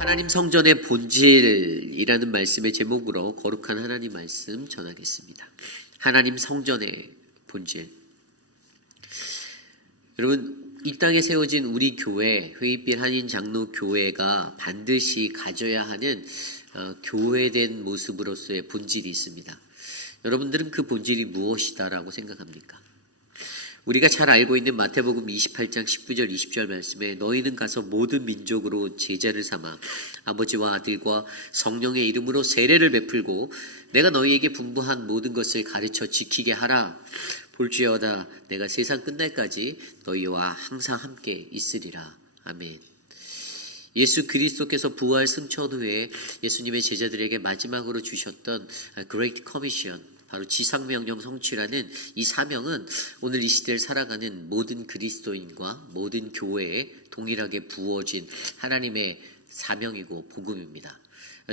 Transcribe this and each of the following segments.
하나님 성전의 본질이라는 말씀의 제목으로 거룩한 하나님 말씀 전하겠습니다. 하나님 성전의 본질. 여러분, 이 땅에 세워진 우리 교회, 회의빛 한인 장로 교회가 반드시 가져야 하는 교회된 모습으로서의 본질이 있습니다. 여러분들은 그 본질이 무엇이다라고 생각합니까? 우리가 잘 알고 있는 마태복음 28장 19절 20절 말씀에 너희는 가서 모든 민족으로 제자를 삼아 아버지와 아들과 성령의 이름으로 세례를 베풀고 내가 너희에게 분부한 모든 것을 가르쳐 지키게 하라. 볼지어다 내가 세상 끝날까지 너희와 항상 함께 있으리라. 아멘. 예수 그리스도께서 부활 승천 후에 예수님의 제자들에게 마지막으로 주셨던 Great Commission, 바로 지상명령 성취라는 이 사명은 오늘 이 시대를 살아가는 모든 그리스도인과 모든 교회에 동일하게 부어진 하나님의 사명이고 복음입니다.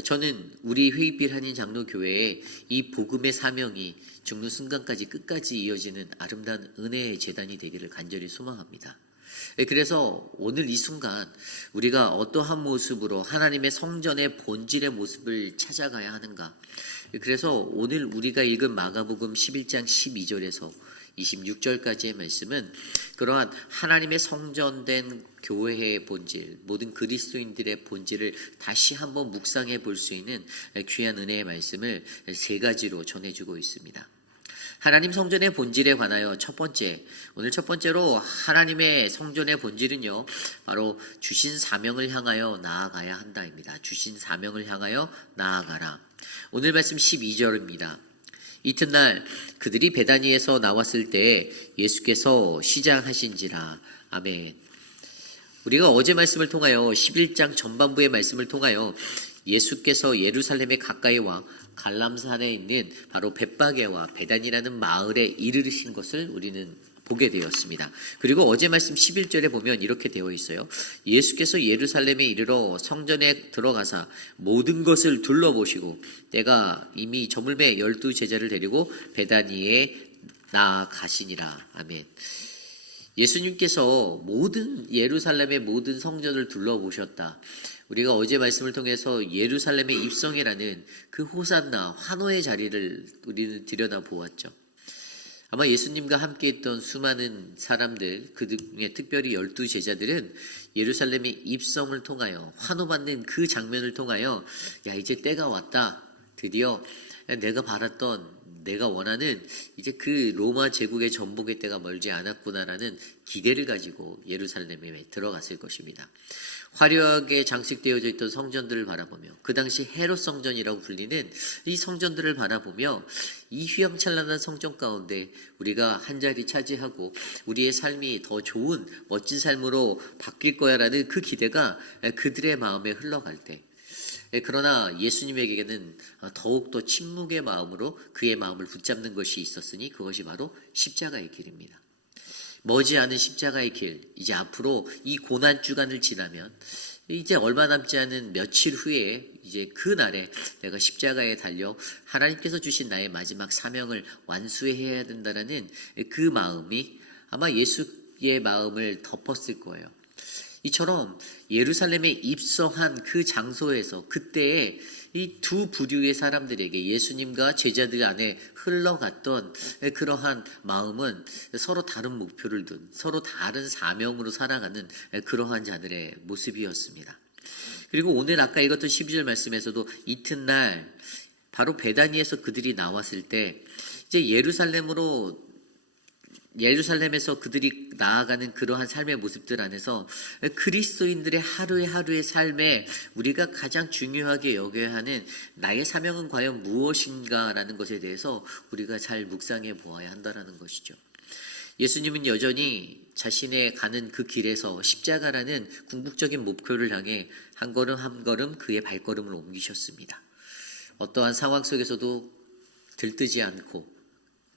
저는 우리 회의빛 한인 장로교회에 이 복음의 사명이 죽는 순간까지 끝까지 이어지는 아름다운 은혜의 재단이 되기를 간절히 소망합니다. 그래서 오늘 이 순간 우리가 어떠한 모습으로 하나님의 성전의 본질의 모습을 찾아가야 하는가. 그래서 오늘 우리가 읽은 마가복음 11장 12절에서 26절까지의 말씀은 그러한 하나님의 성전된 교회의 본질, 모든 그리스도인들의 본질을 다시 한번 묵상해 볼 수 있는 귀한 은혜의 말씀을 세 가지로 전해주고 있습니다. 하나님 성전의 본질에 관하여 오늘 첫 번째로 하나님의 성전의 본질은요, 바로 주신 사명을 향하여 나아가야 한다입니다. 주신 사명을 향하여 나아가라. 오늘 말씀 12절입니다. 이튿날 그들이 베다니에서 나왔을 때 예수께서 시장하신지라. 아멘. 우리가 어제 말씀을 통하여 11장 전반부의 말씀을 통하여 예수께서 예루살렘에 가까이 와 갈람산에 있는 바로 벳바게와 베단이라는 마을에 이르르신 것을 우리는 보게 되었습니다. 그리고 어제 말씀 11절에 보면 이렇게 되어 있어요. 예수께서 예루살렘에 이르러 성전에 들어가사 모든 것을 둘러보시고 때가 이미 저물매 12 제자를 데리고 베다니에 나아가시니라. 아멘. 예수님께서 예루살렘의 모든 성전을 둘러보셨다. 우리가 어제 말씀을 통해서 예루살렘의 입성이라는 그 호산나 환호의 자리를 우리는 들여다보았죠. 아마 예수님과 함께 있던 수많은 사람들, 그 중에 특별히 12 제자들은 예루살렘의 입성을 통하여 환호받는 그 장면을 통하여 야, 이제 때가 왔다. 드디어 내가 바랐던, 내가 원하는 이제 그 로마 제국의 전복의 때가 멀지 않았구나라는 기대를 가지고 예루살렘에 들어갔을 것입니다. 화려하게 장식되어져 있던 성전들을 바라보며 그 당시 헤롯 성전이라고 불리는 이 성전들을 바라보며 이 휘황찬란한 성전 가운데 우리가 한 자리 차지하고 우리의 삶이 더 좋은 멋진 삶으로 바뀔 거야라는 그 기대가 그들의 마음에 흘러갈 때, 그러나 예수님에게는 더욱더 침묵의 마음으로 그의 마음을 붙잡는 것이 있었으니 그것이 바로 십자가의 길입니다. 머지않은 십자가의 길, 이제 앞으로 이 고난 주간을 지나면 이제 얼마 남지 않은 며칠 후에 이제 그 날에 내가 십자가에 달려 하나님께서 주신 나의 마지막 사명을 완수해야 된다라는 그 마음이 아마 예수의 마음을 덮었을 거예요. 이처럼 예루살렘에 입성한 그 장소에서 그때에 이 두 부류의 사람들에게 예수님과 제자들 안에 흘러갔던 그러한 마음은 서로 다른 목표를 둔, 서로 다른 사명으로 살아가는 그러한 자들의 모습이었습니다. 그리고 오늘 아까 읽었던 12절 말씀에서도 이튿날 바로 베다니에서 그들이 나왔을 때 이제 예루살렘에서 그들이 나아가는 그러한 삶의 모습들 안에서 그리스도인들의 하루의 삶에 우리가 가장 중요하게 여겨야 하는 나의 사명은 과연 무엇인가라는 것에 대해서 우리가 잘 묵상해 보아야 한다는 것이죠. 예수님은 여전히 자신의 가는 그 길에서 십자가라는 궁극적인 목표를 향해 한 걸음 한 걸음 그의 발걸음을 옮기셨습니다. 어떠한 상황 속에서도 들뜨지 않고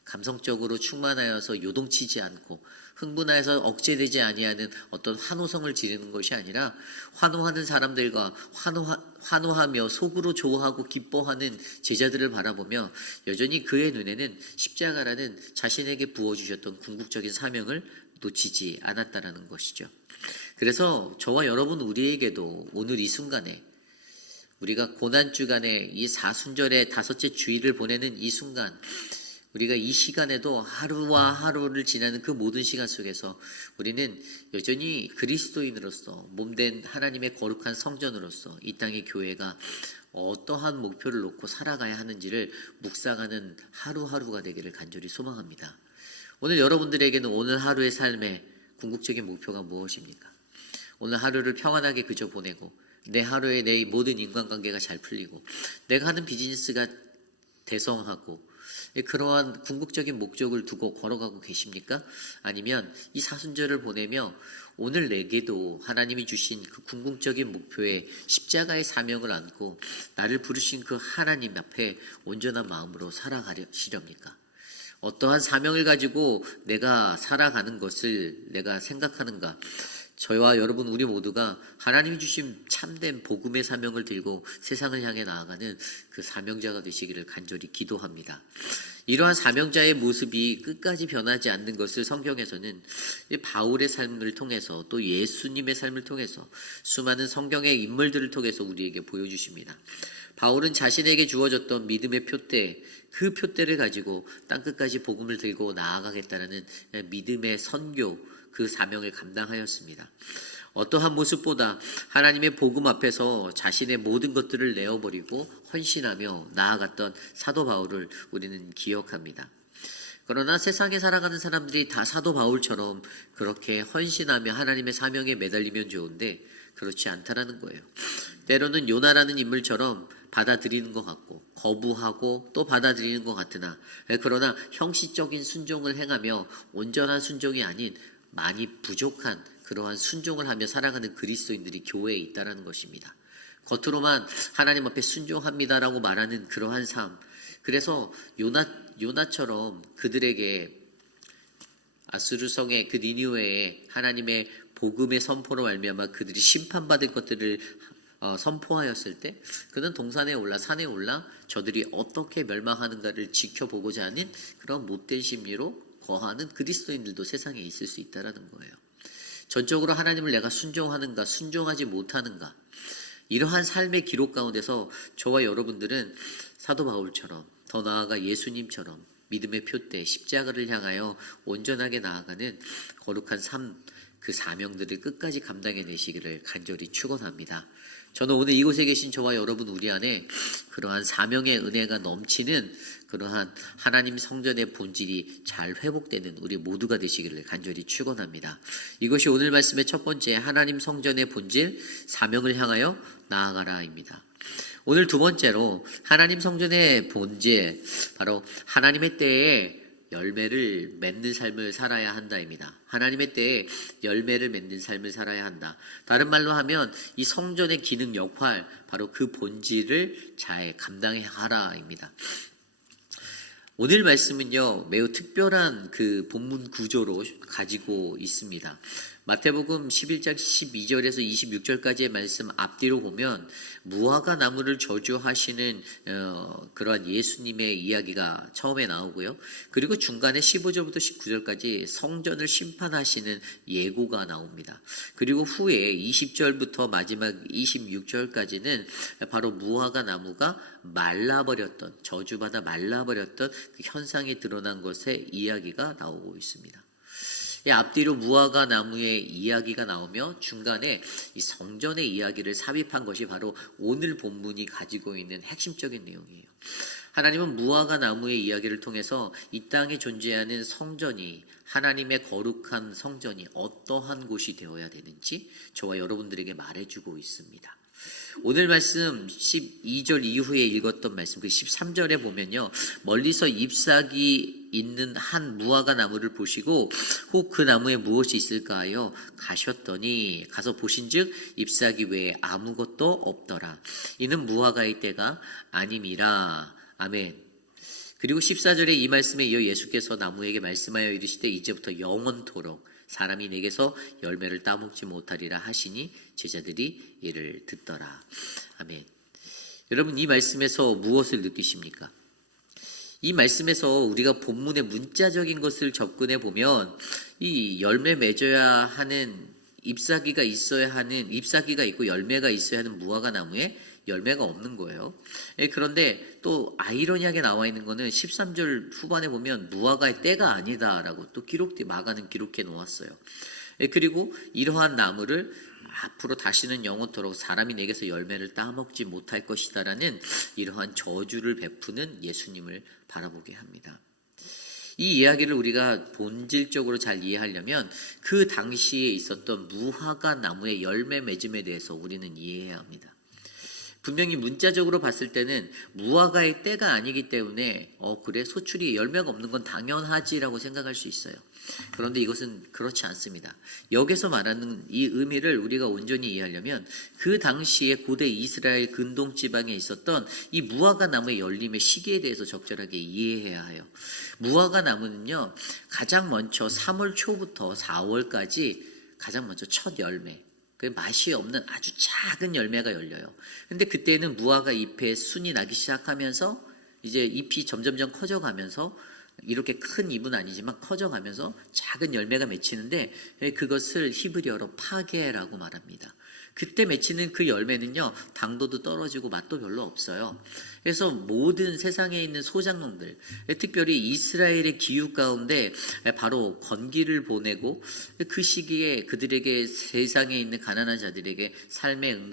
감성적으로 충만하여서 요동치지 않고 흥분하여서 억제되지 아니하는 어떤 환호성을 지르는 것이 아니라 환호하는 사람들과 환호하며 속으로 좋아하고 기뻐하는 제자들을 바라보며 여전히 그의 눈에는 십자가라는 자신에게 부어주셨던 궁극적인 사명을 놓치지 않았다라는 것이죠. 그래서 저와 여러분 우리에게도 오늘 이 순간에 우리가 고난주간에 이 사순절의 다섯째 주일을 보내는 이 순간, 우리가 이 시간에도 하루와 하루를 지나는 그 모든 시간 속에서 우리는 여전히 그리스도인으로서 몸된 하나님의 거룩한 성전으로서 이 땅의 교회가 어떠한 목표를 놓고 살아가야 하는지를 묵상하는 하루하루가 되기를 간절히 소망합니다. 오늘 여러분들에게는 오늘 하루의 삶의 궁극적인 목표가 무엇입니까? 오늘 하루를 평안하게 그저 보내고 내 하루에 내 모든 인간관계가 잘 풀리고 내가 하는 비즈니스가 대성하고 그러한 궁극적인 목적을 두고 걸어가고 계십니까? 아니면 이 사순절을 보내며 오늘 내게도 하나님이 주신 그 궁극적인 목표에 십자가의 사명을 안고 나를 부르신 그 하나님 앞에 온전한 마음으로 살아가시렵니까? 어떠한 사명을 가지고 내가 살아가는 것을 내가 생각하는가? 저와 여러분 우리 모두가 하나님이 주신 참된 복음의 사명을 들고 세상을 향해 나아가는 그 사명자가 되시기를 간절히 기도합니다. 이러한 사명자의 모습이 끝까지 변하지 않는 것을 성경에서는 바울의 삶을 통해서 또 예수님의 삶을 통해서 수많은 성경의 인물들을 통해서 우리에게 보여주십니다. 바울은 자신에게 주어졌던 믿음의 표대, 그 표대를 가지고 땅끝까지 복음을 들고 나아가겠다는 믿음의 선교, 그 사명을 감당하였습니다. 어떠한 모습보다 하나님의 복음 앞에서 자신의 모든 것들을 내어버리고 헌신하며 나아갔던 사도 바울을 우리는 기억합니다. 그러나 세상에 살아가는 사람들이 다 사도 바울처럼 그렇게 헌신하며 하나님의 사명에 매달리면 좋은데 그렇지 않다라는 거예요. 때로는 요나라는 인물처럼 받아들이는 것 같고 거부하고 또 받아들이는 것 같으나 그러나 형식적인 순종을 행하며 온전한 순종이 아닌 많이 부족한 그러한 순종을 하며 살아가는 그리스도인들이 교회에 있다는 것입니다. 겉으로만 하나님 앞에 순종합니다라고 말하는 그러한 삶. 그래서 요나처럼 그들에게 아수르성의 그 니느웨에 하나님의 복음의 선포로 말미암아 그들이 심판받을 것들을 선포하였을 때 그는 동산에 올라 산에 올라 저들이 어떻게 멸망하는가를 지켜보고자 하는 그런 못된 심리로 거하는 그리스도인들도 세상에 있을 수 있다는 거예요. 전적으로 하나님을 내가 순종하는가 순종하지 못하는가 이러한 삶의 기록 가운데서 저와 여러분들은 사도 바울처럼 더 나아가 예수님처럼 믿음의 표대 십자가를 향하여 온전하게 나아가는 거룩한 삶 그 사명들을 끝까지 감당해내시기를 간절히 축원합니다. 저는 오늘 이곳에 계신 저와 여러분 우리 안에 그러한 사명의 은혜가 넘치는 그러한 하나님 성전의 본질이 잘 회복되는 우리 모두가 되시기를 간절히 축원합니다. 이것이 오늘 말씀의 첫 번째 하나님 성전의 본질 사명을 향하여 나아가라입니다. 오늘 두 번째로 하나님 성전의 본질 바로 하나님의 때에 열매를 맺는 삶을 살아야 한다입니다. 하나님의 때에 열매를 맺는 삶을 살아야 한다. 다른 말로 하면 이 성전의 기능 역할 바로 그 본질을 잘 감당해 하라입니다. 오늘 말씀은요 매우 특별한 그 본문 구조로 가지고 있습니다. 마태복음 11장 12절에서 26절까지의 말씀 앞뒤로 보면 무화과 나무를 저주하시는 그러한 예수님의 이야기가 처음에 나오고요. 그리고 중간에 15절부터 19절까지 성전을 심판하시는 예고가 나옵니다. 그리고 후에 20절부터 마지막 26절까지는 바로 무화과 나무가 말라버렸던 저주받아 말라버렸던 그 현상이 드러난 것의 이야기가 나오고 있습니다. 앞뒤로 무화과 나무의 이야기가 나오며 중간에 이 성전의 이야기를 삽입한 것이 바로 오늘 본문이 가지고 있는 핵심적인 내용이에요. 하나님은 무화과 나무의 이야기를 통해서 이 땅에 존재하는 성전이 하나님의 거룩한 성전이 어떠한 곳이 되어야 되는지 저와 여러분들에게 말해주고 있습니다. 오늘 말씀 12절 이후에 읽었던 말씀 그 13절에 보면요 멀리서 잎사귀 있는 한 무화과 나무를 보시고 혹 그 나무에 무엇이 있을까요? 가셨더니 가서 보신즉 잎사귀 외에 아무것도 없더라. 이는 무화과의 때가 아님이라. 아멘. 그리고 14절에 이 말씀에 이어 예수께서 나무에게 말씀하여 이르시되 이제부터 영원토록 사람이 내게서 열매를 따먹지 못하리라 하시니 제자들이 이를 듣더라. 아멘. 여러분 이 말씀에서 무엇을 느끼십니까? 이 말씀에서 우리가 본문의 문자적인 것을 접근해 보면 이 열매 맺어야 하는 잎사귀가 있어야 하는 잎사귀가 있고 열매가 있어야 하는 무화과 나무에 열매가 없는 거예요. 그런데 또 아이러니하게 나와 있는 거는 13절 후반에 보면 무화과의 때가 아니다라고 또 마가는 기록해 놓았어요. 그리고 이러한 나무를 앞으로 다시는 영원토록 사람이 내게서 열매를 따먹지 못할 것이다라는 이러한 저주를 베푸는 예수님을 바라보게 합니다. 이 이야기를 우리가 본질적으로 잘 이해하려면 그 당시에 있었던 무화과 나무의 열매 맺음에 대해서 우리는 이해해야 합니다. 분명히 문자적으로 봤을 때는 무화과의 때가 아니기 때문에 그래 소출이 열매가 없는 건 당연하지라고 생각할 수 있어요. 그런데 이것은 그렇지 않습니다. 여기서 말하는 이 의미를 우리가 온전히 이해하려면 그 당시에 고대 이스라엘 근동 지방에 있었던 이 무화과 나무의 열림의 시기에 대해서 적절하게 이해해야 해요. 무화과 나무는요, 가장 먼저 3월 초부터 4월까지 가장 먼저 첫 열매, 그 맛이 없는 아주 작은 열매가 열려요. 근데 그때는 무화과 잎에 순이 나기 시작하면서 이제 잎이 점점점 커져가면서 이렇게 큰 잎은 아니지만 커져가면서 작은 열매가 맺히는데 그것을 히브리어로 파게라고 말합니다. 그때 맺히는 그 열매는요, 당도도 떨어지고 맛도 별로 없어요. 그래서 모든 세상에 있는 소작농들, 특별히 이스라엘의 기후 가운데 바로 건기를 보내고 그 시기에 그들에게 세상에 있는 가난한 자들에게 삶의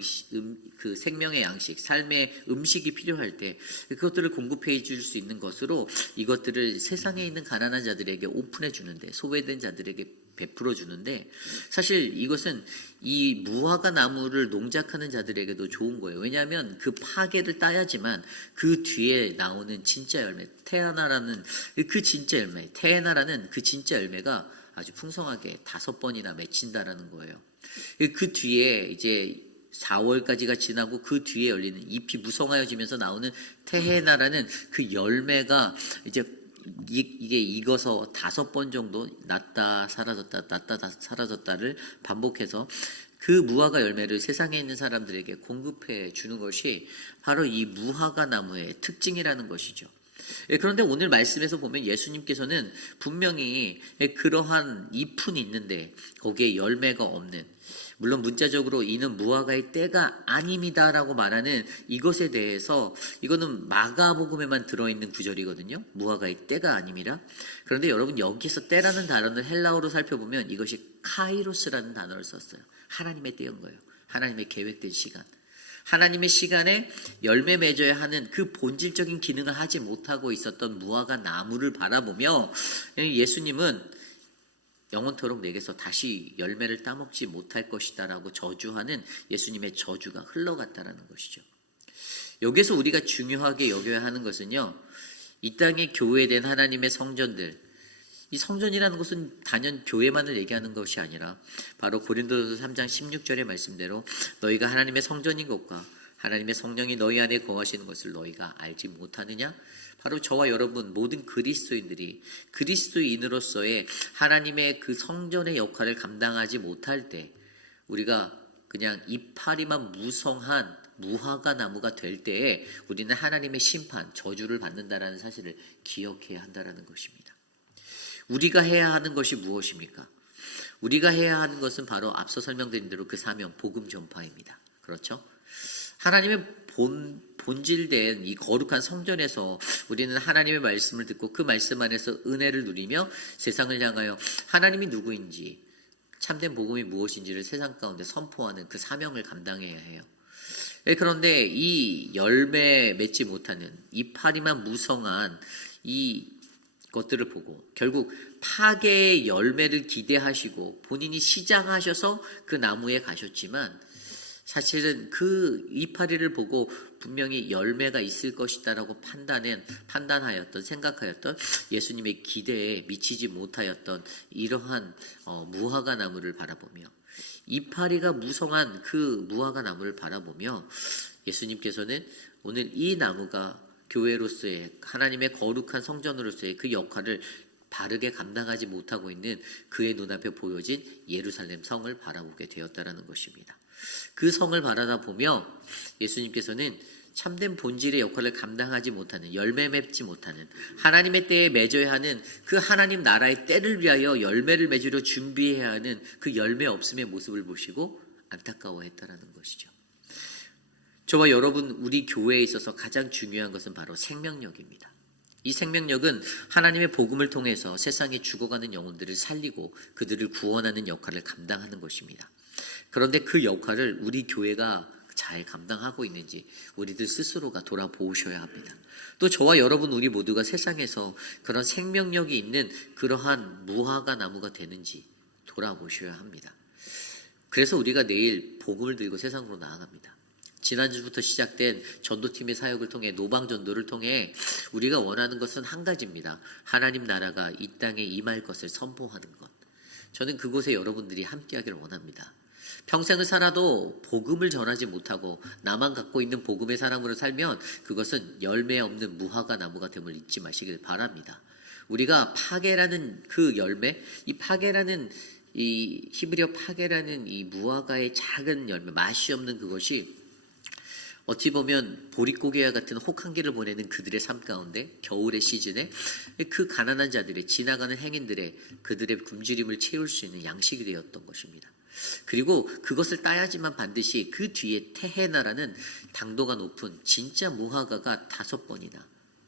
그 생명의 양식, 삶의 음식이 필요할 때 그것들을 공급해 줄 수 있는 것으로 이것들을 세상에 있는 가난한 자들에게 오픈해 주는데, 소외된 자들에게 베풀어 주는데, 사실 이것은 이 무화과 나무를 농작하는 자들에게도 좋은 거예요. 왜냐하면 그 파게를 따야지만 그 뒤에 나오는 진짜 열매, 테아나라는 그 진짜 열매, 테에나라는 그 진짜 열매가 아주 풍성하게 5번이나 맺힌다라는 거예요. 그 뒤에 이제 4월까지가 지나고 그 뒤에 열리는 잎이 무성하여지면서 나오는 테헤나라는 그 열매가 이제 이게 익어서 5번 정도 났다 사라졌다를 반복해서 그 무화과 열매를 세상에 있는 사람들에게 공급해 주는 것이 바로 이 무화과 나무의 특징이라는 것이죠. 그런데 오늘 말씀에서 보면 예수님께서는 분명히 그러한 잎은 있는데 거기에 열매가 없는, 물론 문자적으로 이는 무화과의 때가 아닙니다라고 말하는 이것에 대해서, 이거는 마가복음에만 들어있는 구절이거든요. 무화과의 때가 아닙니다. 그런데 여러분, 여기서 때라는 단어를 헬라어로 살펴보면 이것이 카이로스라는 단어를 썼어요. 하나님의 때인 거예요. 하나님의 계획된 시간. 하나님의 시간에 열매 맺어야 하는 그 본질적인 기능을 하지 못하고 있었던 무화과 나무를 바라보며 예수님은 영원토록 내게서 다시 열매를 따먹지 못할 것이다 라고 저주하는 예수님의 저주가 흘러갔다라는 것이죠. 여기서 우리가 중요하게 여겨야 하는 것은요, 이 땅에 교회된 하나님의 성전들, 이 성전이라는 것은 단연 교회만을 얘기하는 것이 아니라 바로 고린도서 3장 16절의 말씀대로 너희가 하나님의 성전인 것과 하나님의 성령이 너희 안에 거하시는 것을 너희가 알지 못하느냐? 바로 저와 여러분 모든 그리스도인들이 그리스도인으로서의 하나님의 그 성전의 역할을 감당하지 못할 때, 우리가 그냥 이파리만 무성한 무화과 나무가 될 때에 우리는 하나님의 심판, 저주를 받는다라는 사실을 기억해야 한다는 것입니다. 우리가 해야 하는 것이 무엇입니까? 우리가 해야 하는 것은 바로 앞서 설명드린 대로 그 사명, 복음 전파입니다. 그렇죠? 하나님의 본질된 이 거룩한 성전에서 우리는 하나님의 말씀을 듣고 그 말씀 안에서 은혜를 누리며 세상을 향하여 하나님이 누구인지, 참된 복음이 무엇인지를 세상 가운데 선포하는 그 사명을 감당해야 해요. 그런데 이 열매 맺지 못하는 이파리만 무성한 이 것들을 보고 결국 파괴의 열매를 기대하시고 본인이 시장하셔서 그 나무에 가셨지만, 사실은 그 이파리를 보고 분명히 열매가 있을 것이다라고 판단하였던, 생각하였던 예수님의 기대에 미치지 못하였던 이러한 무화과 나무를 바라보며, 이파리가 무성한 그 무화과 나무를 바라보며 예수님께서는 오늘 이 나무가 교회로서의, 하나님의 거룩한 성전으로서의 그 역할을 바르게 감당하지 못하고 있는 그의 눈앞에 보여진 예루살렘 성을 바라보게 되었다라는 것입니다. 그 성을 바라다 보며 예수님께서는 참된 본질의 역할을 감당하지 못하는, 열매 맺지 못하는, 하나님의 때에 맺어야 하는 그 하나님 나라의 때를 위하여 열매를 맺으려 준비해야 하는 그 열매 없음의 모습을 보시고 안타까워했다라는 것이죠. 저와 여러분, 우리 교회에 있어서 가장 중요한 것은 바로 생명력입니다. 이 생명력은 하나님의 복음을 통해서 세상에 죽어가는 영혼들을 살리고 그들을 구원하는 역할을 감당하는 것입니다. 그런데 그 역할을 우리 교회가 잘 감당하고 있는지 우리들 스스로가 돌아보셔야 합니다. 또 저와 여러분, 우리 모두가 세상에서 그런 생명력이 있는 그러한 무화과 나무가 되는지 돌아보셔야 합니다. 그래서 우리가 내일 복음을 들고 세상으로 나아갑니다. 지난주부터 시작된 전도팀의 사역을 통해, 노방전도를 통해 우리가 원하는 것은 한 가지입니다. 하나님 나라가 이 땅에 임할 것을 선포하는 것. 저는 그곳에 여러분들이 함께하기를 원합니다. 평생을 살아도 복음을 전하지 못하고 나만 갖고 있는 복음의 사람으로 살면 그것은 열매 없는 무화과 나무가 됨을 잊지 마시길 바랍니다. 우리가 파게라는 그 열매, 이 파게라는 이 히브리어 파게라는 이 무화과의 작은 열매, 맛이 없는 그것이 어찌 보면 보릿고개와 같은 혹한기를 보내는 그들의 삶 가운데 겨울의 시즌에 그 가난한 자들의, 지나가는 행인들의, 그들의 굶주림을 채울 수 있는 양식이 되었던 것입니다. 그리고 그것을 따야지만 반드시 그 뒤에 테헤나라는 당도가 높은 진짜 무화과가 5번이나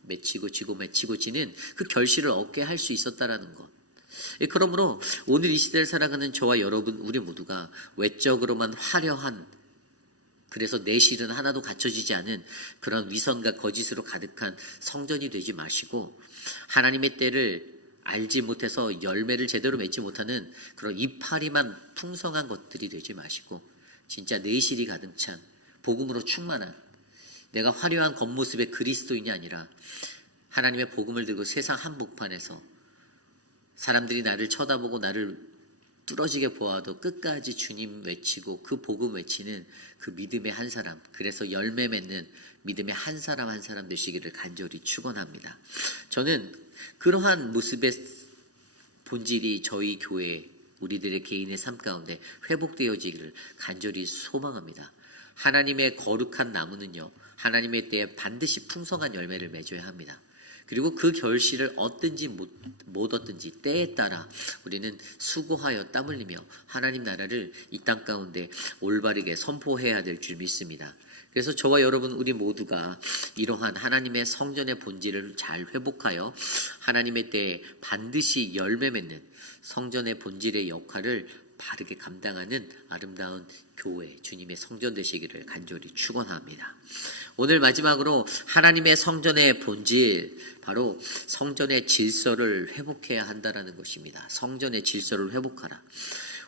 맺히고 지고 맺히고 지는 그 결실을 얻게 할 수 있었다라는 것. 그러므로 오늘 이 시대를 살아가는 저와 여러분, 우리 모두가 외적으로만 화려한, 그래서 내실은 하나도 갖춰지지 않은 그런 위선과 거짓으로 가득한 성전이 되지 마시고, 하나님의 때를 알지 못해서 열매를 제대로 맺지 못하는 그런 이파리만 풍성한 것들이 되지 마시고, 진짜 내실이 가득 찬 복음으로 충만한, 내가 화려한 겉모습의 그리스도인이 아니라 하나님의 복음을 들고 세상 한복판에서 사람들이 나를 쳐다보고 나를 뚫어지게 보아도 끝까지 주님 외치고 그 복음 외치는 그 믿음의 한 사람, 그래서 열매 맺는 믿음의 한 사람 한 사람 되시기를 간절히 축원합니다. 저는 그러한 모습의 본질이 저희 교회, 우리들의 개인의 삶 가운데 회복되어지기를 간절히 소망합니다. 하나님의 거룩한 나무는요, 하나님의 때에 반드시 풍성한 열매를 맺어야 합니다. 그리고 그 결실을 얻든지 못 얻든지 때에 따라 우리는 수고하여 땀 흘리며 하나님 나라를 이 땅 가운데 올바르게 선포해야 될 줄 믿습니다. 그래서 저와 여러분, 우리 모두가 이러한 하나님의 성전의 본질을 잘 회복하여 하나님의 때에 반드시 열매 맺는 성전의 본질의 역할을 바르게 감당하는 아름다운 교회, 주님의 성전 되시기를 간절히 축원합니다. 오늘 마지막으로 하나님의 성전의 본질, 바로 성전의 질서를 회복해야 한다는 것입니다. 성전의 질서를 회복하라.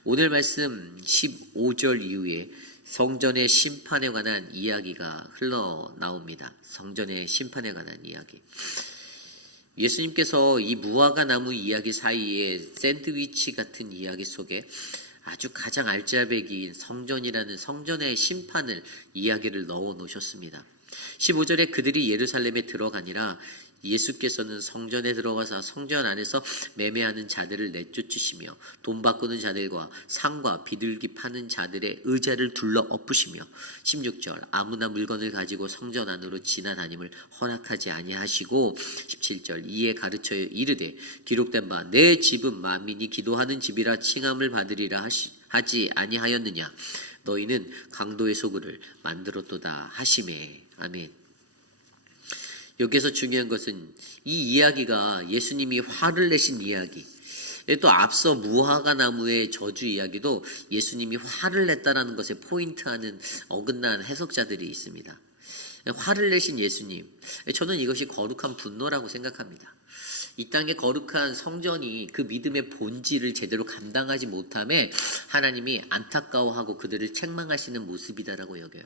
오늘 말씀 15절 이후에 성전의 심판에 관한 이야기가 흘러나옵니다. 성전의 심판에 관한 이야기. 예수님께서 이 무화과 나무 이야기 사이에 샌드위치 같은 이야기 속에 아주 가장 알짜배기인 성전이라는 성전의 심판을, 이야기를 넣어 놓으셨습니다. 15절에 그들이 예루살렘에 들어가니라 예수께서는 성전에 들어가서 성전 안에서 매매하는 자들을 내쫓으시며 돈 바꾸는 자들과 상과 비둘기 파는 자들의 의자를 둘러 엎으시며 16절 아무나 물건을 가지고 성전 안으로 지나다님을 허락하지 아니하시고 17절 이에 가르쳐 이르되 기록된 바 내 집은 만민이 기도하는 집이라 칭함을 받으리라 하지 아니하였느냐 너희는 강도의 소굴을 만들었도다 하시매. 아멘. 여기서 중요한 것은 이 이야기가 예수님이 화를 내신 이야기, 또 앞서 무화과 나무의 저주 이야기도 예수님이 화를 냈다라는 것에 포인트하는 어긋난 해석자들이 있습니다. 화를 내신 예수님, 저는 이것이 거룩한 분노라고 생각합니다. 이 땅의 거룩한 성전이 그 믿음의 본질을 제대로 감당하지 못함에 하나님이 안타까워하고 그들을 책망하시는 모습이다라고 여겨요.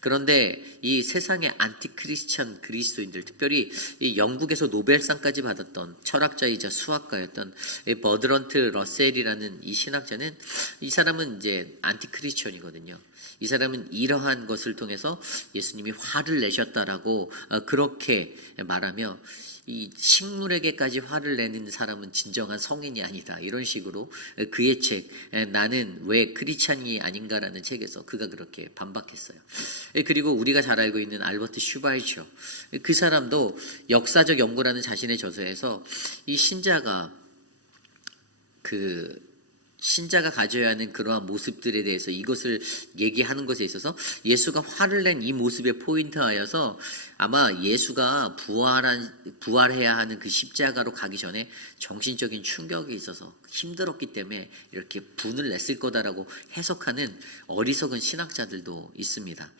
그런데 이 세상의 안티크리스천 그리스도인들, 특별히 이 영국에서 노벨상까지 받았던 철학자이자 수학가였던 버드런트 러셀이라는 이 신학자는, 이 사람은 이제 안티크리스천이거든요. 이 사람은 이러한 것을 통해서 예수님이 화를 내셨다라고 그렇게 말하며, 이 식물에게까지 화를 내는 사람은 진정한 성인이 아니다, 이런 식으로 그의 책 나는 왜 크리스찬이 아닌가라는 책에서 그가 그렇게 반박했어요. 그리고 우리가 잘 알고 있는 알버트 슈바이처, 그 사람도 역사적 연구라는 자신의 저서에서 이 신자가 그 신자가 가져야 하는 그러한 모습들에 대해서 이것을 얘기하는 것에 있어서 예수가 화를 낸 이 모습에 포인트하여서 아마 예수가 부활해야 하는 그 십자가로 가기 전에 정신적인 충격이 있어서 힘들었기 때문에 이렇게 분을 냈을 거다라고 해석하는 어리석은 신학자들도 있습니다.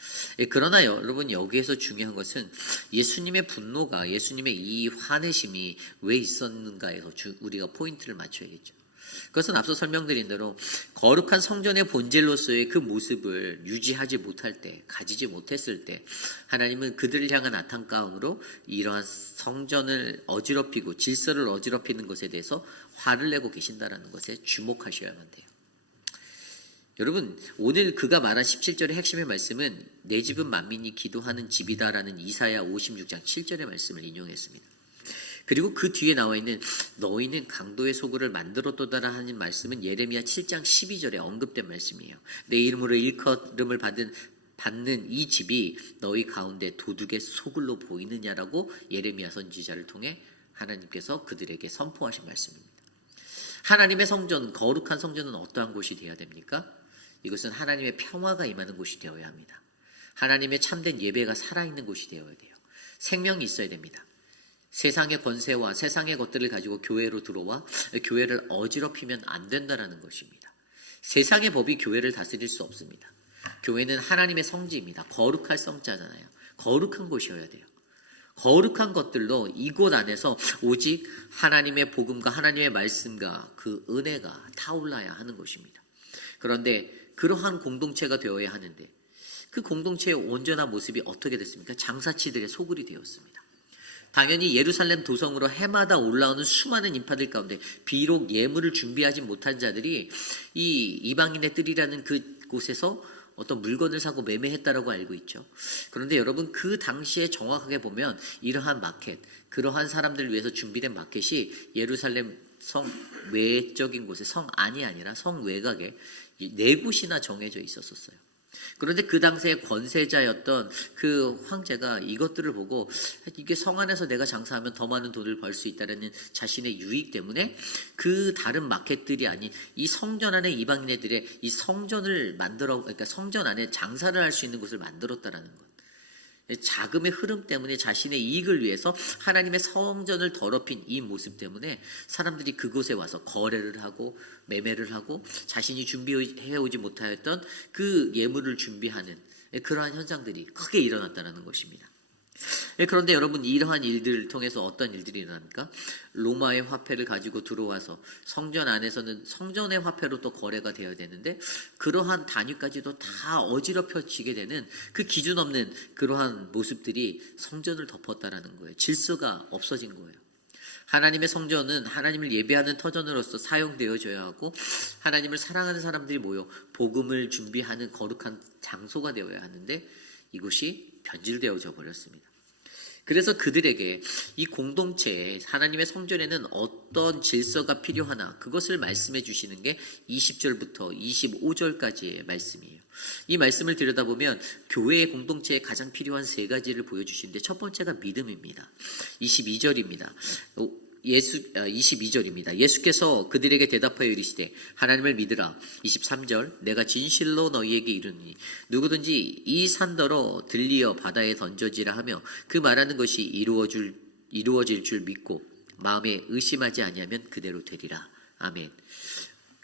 그러나 여러분, 여기에서 중요한 것은 예수님의 분노가, 예수님의 이 화내심이 왜 있었는가에서 우리가 포인트를 맞춰야겠죠. 그것은 앞서 설명드린 대로 거룩한 성전의 본질로서의 그 모습을 유지하지 못할 때, 가지지 못했을 때 하나님은 그들을 향한 안타까움으로 이러한 성전을 어지럽히고 질서를 어지럽히는 것에 대해서 화를 내고 계신다는 것에 주목하셔야만 돼요. 여러분, 오늘 그가 말한 17절의 핵심의 말씀은 내 집은 만민이 기도하는 집이다라는 이사야 56장 7절의 말씀을 인용했습니다. 그리고 그 뒤에 나와 있는 너희는 강도의 소굴을 만들었도다라 하는 말씀은 예레미야 7장 12절에 언급된 말씀이에요. 내 이름으로 일컬음을 받는 이 집이 너희 가운데 도둑의 소굴로 보이느냐라고 예레미야 선지자를 통해 하나님께서 그들에게 선포하신 말씀입니다. 하나님의 성전, 거룩한 성전은 어떠한 곳이 되어야 됩니까? 이것은 하나님의 평화가 임하는 곳이 되어야 합니다. 하나님의 참된 예배가 살아있는 곳이 되어야 돼요. 생명이 있어야 됩니다. 세상의 권세와 세상의 것들을 가지고 교회로 들어와 교회를 어지럽히면 안 된다는 것입니다. 세상의 법이 교회를 다스릴 수 없습니다. 교회는 하나님의 성지입니다. 거룩할 성자잖아요. 거룩한 곳이어야 돼요. 거룩한 것들로 이곳 안에서 오직 하나님의 복음과 하나님의 말씀과 그 은혜가 타올라야 하는 것입니다. 그런데 그러한 공동체가 되어야 하는데 그 공동체의 온전한 모습이 어떻게 됐습니까? 장사치들의 소굴이 되었습니다. 당연히 예루살렘 도성으로 해마다 올라오는 수많은 인파들 가운데 비록 예물을 준비하지 못한 자들이 이 이방인의 뜰이라는 그곳에서 어떤 물건을 사고 매매했다라고 알고 있죠. 그런데 여러분, 그 당시에 정확하게 보면 이러한 마켓, 그러한 사람들을 위해서 준비된 마켓이 예루살렘 성 외적인 곳에, 성 안이 아니라 성 외곽에 네 곳이나 정해져 있었어요. 그런데 그 당시에 권세자였던 그 황제가 이것들을 보고 이게 성 안에서 내가 장사하면 더 많은 돈을 벌 수 있다는 자신의 유익 때문에 그 다른 마켓들이 아닌 이 성전 안에 이방인들의 이 성전을 그러니까 성전 안에 장사를 할 수 있는 곳을 만들었다라는 것. 자금의 흐름 때문에 자신의 이익을 위해서 하나님의 성전을 더럽힌 이 모습 때문에 사람들이 그곳에 와서 거래를 하고 매매를 하고 자신이 준비해오지 못하였던 그 예물을 준비하는 그러한 현상들이 크게 일어났다는 것입니다. 그런데 여러분, 이러한 일들을 통해서 어떤 일들이 일어납니까? 로마의 화폐를 가지고 들어와서 성전 안에서는 성전의 화폐로 또 거래가 되어야 되는데 그러한 단위까지도 다 어지럽혀지게 되는 그 기준 없는 그러한 모습들이 성전을 덮었다라는 거예요. 질서가 없어진 거예요. 하나님의 성전은 하나님을 예배하는 터전으로서 사용되어져야 하고 하나님을 사랑하는 사람들이 모여 복음을 준비하는 거룩한 장소가 되어야 하는데 이곳이 변질되어져 버렸습니다. 그래서 그들에게 이 공동체에 하나님의 성전에는 어떤 질서가 필요하나 그것을 말씀해 주시는 게 20절부터 25절까지의 말씀이에요. 이 말씀을 들여다보면 교회의 공동체에 가장 필요한 세 가지를 보여주시는데 첫 번째가 믿음입니다. 22절입니다. 22절입니다. 예수께서 그들에게 대답하여 이르시되 하나님을 믿으라. 23절 내가 진실로 너희에게 이르니 누구든지 이 산더러 들리어 바다에 던져지라 하며 그 말하는 것이 이루어질 줄 믿고 마음에 의심하지 아니하면 그대로 되리라. 아멘.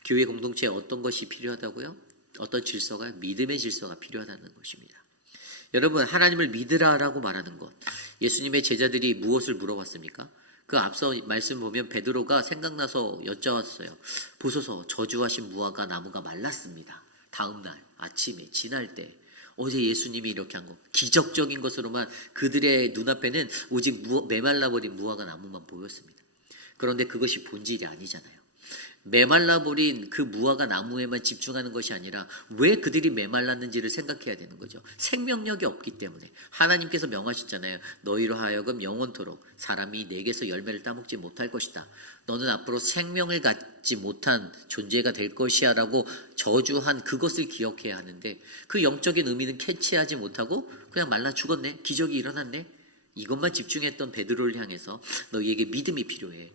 교회 공동체에 어떤 것이 필요하다고요? 어떤 질서가? 믿음의 질서가 필요하다는 것입니다. 여러분, 하나님을 믿으라라고 말하는 것, 예수님의 제자들이 무엇을 물어봤습니까? 그 앞서 말씀 보면 베드로가 생각나서 여짜왔어요. 보소서, 저주하신 무화과 나무가 말랐습니다. 다음 날 아침에 지날 때 어제 예수님이 이렇게 한 거, 기적적인 것으로만 그들의 눈앞에는 오직 메말라버린 무화과 나무만 보였습니다. 그런데 그것이 본질이 아니잖아요. 메말라버린 그 무화과 나무에만 집중하는 것이 아니라 왜 그들이 메말랐는지를 생각해야 되는 거죠. 생명력이 없기 때문에 하나님께서 명하셨잖아요. 너희로 하여금 영원토록 사람이 내게서 열매를 따먹지 못할 것이다. 너는 앞으로 생명을 갖지 못한 존재가 될 것이야 라고 저주한 그것을 기억해야 하는데 그 영적인 의미는 캐치하지 못하고 그냥 말라 죽었네, 기적이 일어났네, 이것만 집중했던 베드로를 향해서 너희에게 믿음이 필요해.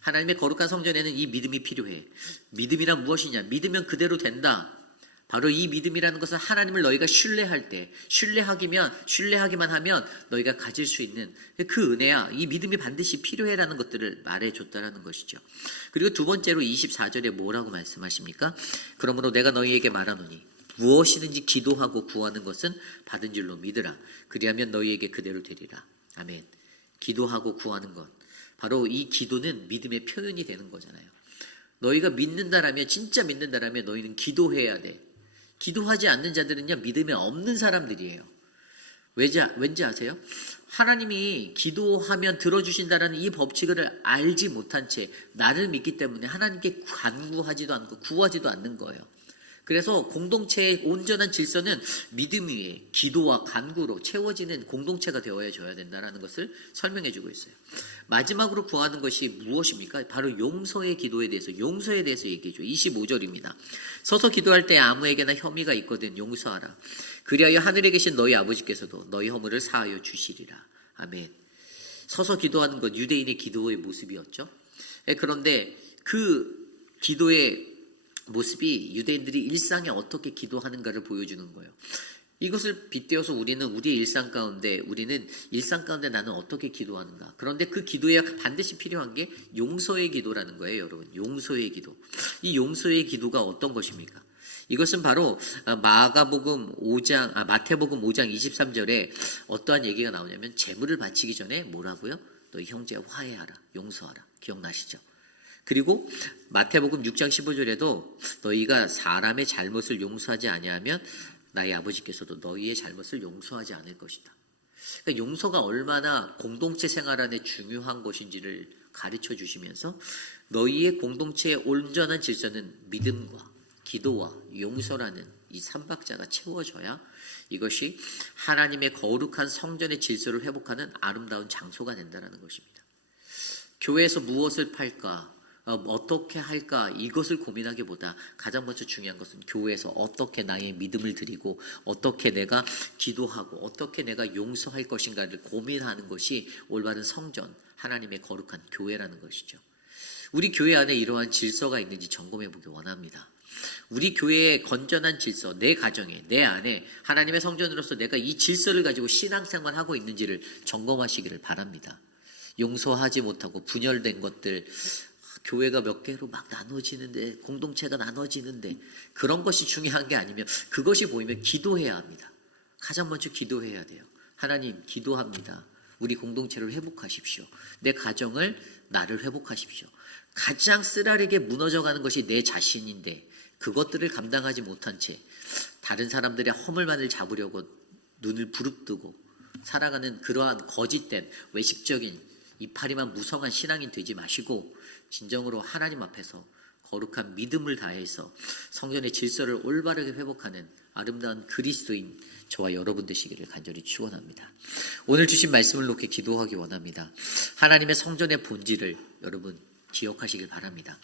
하나님의 거룩한 성전에는 이 믿음이 필요해. 믿음이란 무엇이냐? 믿으면 그대로 된다. 바로 이 믿음이라는 것은 하나님을 너희가 신뢰할 때, 신뢰하기만 하면 너희가 가질 수 있는 그 은혜야. 이 믿음이 반드시 필요해라는 것들을 말해줬다라는 것이죠. 그리고 두 번째로 24절에 뭐라고 말씀하십니까? 그러므로 내가 너희에게 말하노니 무엇이든지 기도하고 구하는 것은 받은 줄로 믿으라. 그리하면 너희에게 그대로 되리라. 아멘. 기도하고 구하는 것. 바로 이 기도는 믿음의 표현이 되는 거잖아요. 너희가 믿는다라면, 진짜 믿는다라면 너희는 기도해야 돼. 기도하지 않는 자들은요, 믿음이 없는 사람들이에요. 왠지 아세요? 하나님이 기도하면 들어주신다라는 이 법칙을 알지 못한 채 나를 믿기 때문에 하나님께 간구하지도 않고 구하지도 않는 거예요. 그래서 공동체의 온전한 질서는 믿음 위에 기도와 간구로 채워지는 공동체가 되어줘야 된다는 것을 설명해 주고 있어요. 마지막으로 구하는 것이 무엇입니까? 바로 용서의 기도에 대해서, 용서에 대해서 얘기해 줘요. 25절입니다. 서서 기도할 때 아무에게나 혐의가 있거든 용서하라. 그리하여 하늘에 계신 너희 아버지께서도 너희 허물을 사하여 주시리라. 아멘. 서서 기도하는 것, 유대인의 기도의 모습이었죠. 그런데 그 기도의 모습이 유대인들이 일상에 어떻게 기도하는가를 보여주는 거예요. 이것을 빗대어서 우리의 일상 가운데 나는 어떻게 기도하는가. 그런데 그 기도에 반드시 필요한 게 용서의 기도라는 거예요, 여러분. 용서의 기도. 이 용서의 기도가 어떤 것입니까? 이것은 바로 마태복음 5장 23절에 어떠한 얘기가 나오냐면 재물을 바치기 전에 뭐라고요? 너희 형제와 화해하라, 용서하라. 기억나시죠? 그리고 마태복음 6장 15절에도 너희가 사람의 잘못을 용서하지 아니하면 나의 아버지께서도 너희의 잘못을 용서하지 않을 것이다. 그러니까 용서가 얼마나 공동체 생활 안에 중요한 것인지를 가르쳐 주시면서 너희의 공동체의 온전한 질서는 믿음과 기도와 용서라는 이 삼박자가 채워져야 이것이 하나님의 거룩한 성전의 질서를 회복하는 아름다운 장소가 된다는 것입니다. 교회에서 무엇을 팔까? 어떻게 할까? 이것을 고민하기보다 가장 먼저 중요한 것은 교회에서 어떻게 나의 믿음을 드리고 어떻게 내가 기도하고 어떻게 내가 용서할 것인가를 고민하는 것이 올바른 성전, 하나님의 거룩한 교회라는 것이죠. 우리 교회 안에 이러한 질서가 있는지 점검해 보기 원합니다. 우리 교회의 건전한 질서, 내 가정에, 내 안에 하나님의 성전으로서 내가 이 질서를 가지고 신앙생활하고 있는지를 점검하시기를 바랍니다. 용서하지 못하고 분열된 것들, 교회가 몇 개로 막 나눠지는데, 공동체가 나눠지는데 그런 것이 중요한 게 아니면 그것이 보이면 기도해야 합니다. 가장 먼저 기도해야 돼요. 하나님, 기도합니다. 우리 공동체를 회복하십시오. 내 가정을, 나를 회복하십시오. 가장 쓰라리게 무너져가는 것이 내 자신인데 그것들을 감당하지 못한 채 다른 사람들의 허물만을 잡으려고 눈을 부릅뜨고 살아가는 그러한 거짓된 외식적인 이파리만 무성한 신앙인 되지 마시고 진정으로 하나님 앞에서 거룩한 믿음을 다해서 성전의 질서를 올바르게 회복하는 아름다운 그리스도인 저와 여러분 되시기를 간절히 축원합니다. 오늘 주신 말씀을 놓게 기도하기 원합니다. 하나님의 성전의 본질을 여러분 기억하시길 바랍니다.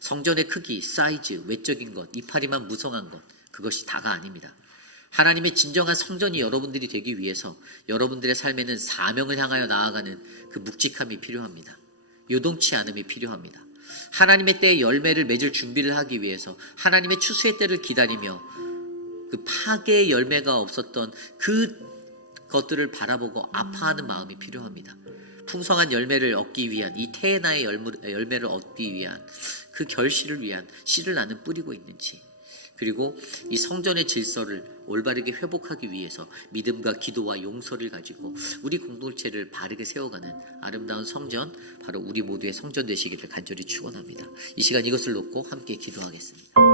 성전의 크기, 사이즈, 외적인 것, 이파리만 무성한 것, 그것이 다가 아닙니다. 하나님의 진정한 성전이 여러분들이 되기 위해서 여러분들의 삶에는 사명을 향하여 나아가는 그 묵직함이 필요합니다. 요동치 않음이 필요합니다. 하나님의 때에 열매를 맺을 준비를 하기 위해서 하나님의 추수의 때를 기다리며 그 파괴의 열매가 없었던 그 것들을 바라보고 아파하는 마음이 필요합니다. 풍성한 열매를 얻기 위한 이 태나의 열매를 얻기 위한 그 결실을 위한 씨를 나는 뿌리고 있는지, 그리고 이 성전의 질서를 올바르게 회복하기 위해서 믿음과 기도와 용서를 가지고 우리 공동체를 바르게 세워가는 아름다운 성전, 바로 우리 모두의 성전 되시기를 간절히 축원합니다. 이 시간 이것을 놓고 함께 기도하겠습니다.